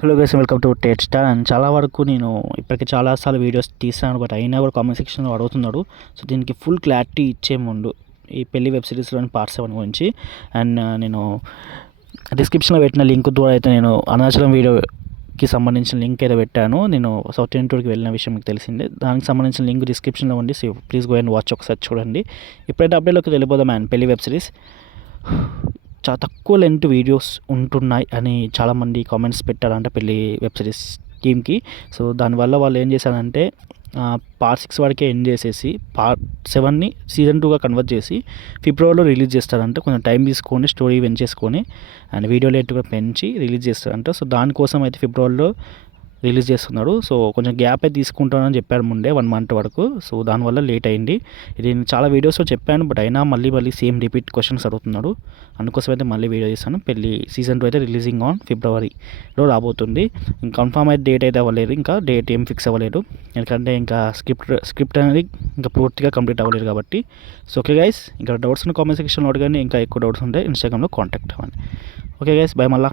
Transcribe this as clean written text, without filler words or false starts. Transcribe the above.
Hello guys, welcome to TET star. And చాలా వరకు నేను ఇప్పటికి చాలాసార్లు వీడియోస్ తీసాను, బట్ అయినా కూడా కామెంట్ సెక్షన్లో అడుగుతున్నాడు. సో దీనికి ఫుల్ క్లారిటీ ఇచ్చే ముందు ఈ పెళ్లి వెబ్ సిరీస్లోని పార్ట్ 7 గురించి అండ్ నేను డిస్క్రిప్షన్లో పెట్టిన లింక్ ద్వారా అయితే నేను అరుణాచలం వీడియోకి సంబంధించిన లింక్ అయితే పెట్టాను. నేను సౌత్ ఇండియన్ టూర్కి వెళ్ళిన విషయం మీకు తెలిసిందే. దానికి సంబంధించిన లింక్ డిస్క్రిప్షన్లో ఉంది. So please go and watch, ఒకసారి చూడండి. ఇప్పుడైతే అప్డేట్లోకి వెళ్ళిపోదాం. అండ్ పెళ్లి వెబ్ సిరీస్ చాలా తక్కువ లెంత్ వీడియోస్ ఉంటున్నాయి అని చాలామంది కామెంట్స్ పెట్టారంట పెళ్ళి వెబ్ సిరీస్ టీమ్కి. సో దానివల్ల వాళ్ళు ఏం చేశారంటే పార్ట్ 6 వరకే ఎండ్ చేసేసి పార్ట్ 7ని సీజన్ 2గా కన్వర్ట్ చేసి ఫిబ్రవరిలో రిలీజ్ చేస్తారంట. కొంచెం టైం తీసుకొని స్టోరీ పెంచేసుకొని అండ్ వీడియో లెంత్ కూడా పెంచి రిలీజ్ చేస్తారంట. సో దానికోసం అయితే ఫిబ్రవరిలో రిలీజ్ చేస్తున్నాడు. సో కొంచెం గ్యాప్ అయితే తీసుకుంటానని చెప్పాడు ముందే 1 మంత్ వరకు. సో దానివల్ల లేట్ అయింది. ఇది నేను చాలా వీడియోస్లో చెప్పాను, బట్ అయినా మళ్ళీ సేమ్ రిపీట్ క్వశ్చన్స్ అడుగుతున్నాడు. అందుకోసం అయితే మళ్ళీ వీడియో చేస్తాను. పెళ్ళి సీజన్ 2 అయితే రిలీజింగ్ ఆన్ ఫిబ్రవరిలో రాబోతుంది. ఇంకా కన్ఫామ్ అయితే డేట్ అయితే అవ్వలేదు, ఇంకా డేట్ ఏం ఫిక్స్ అవ్వలేదు, ఎందుకంటే ఇంకా స్క్రిప్ట్ అనేది ఇంకా పూర్తిగా కంప్లీట్ అవ్వలేదు కాబట్టి. సో ఓకే గైస్, ఇంకా డౌట్స్ ఉన్న కామెంట్ సెక్షన్లో అడగండి. ఇంకా ఎక్కువ డౌట్స్ ఉంటే ఇన్స్టాగ్రామ్లో కాంటాక్ట్ అవ్వండి. ఓకే గైస్, బై మళ్ళా.